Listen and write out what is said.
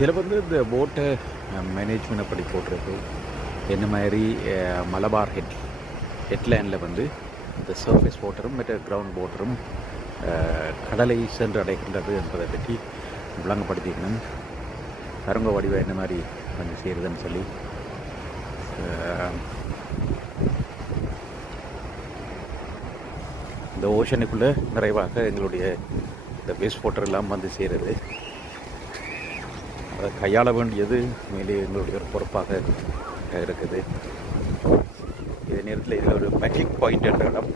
இதில் வந்து இந்த போட்டை மேனேஜ்மெண்ட் அப்படி போடுறது என்ன மாதிரி மலபார் ஹெட்லேண்டில் வந்து இந்த சர்ஃபேஸ் போட்டரும் மற்ற கிரவுண்ட் போட்டரும் கடலை சென்று அடைகின்றது என்பதை பற்றி விளங்கப்படுத்திக்கணும். கருங்க வடிவம் என்ன மாதிரி வந்து செய்கிறதுன்னு சொல்லி இந்த ஓஷனுக்குள்ளே நிறைவாக எங்களுடைய இந்த பேஸ் போட்டர் எல்லாம் வந்து செய்கிறது. அதை கையாள வேண்டியது மேலே எங்களுடைய ஒரு பொறுப்பாக இருக்குது. இதே நேரத்தில் இதில் ஒரு மேஜிக் பாயிண்ட் என்ற இடம்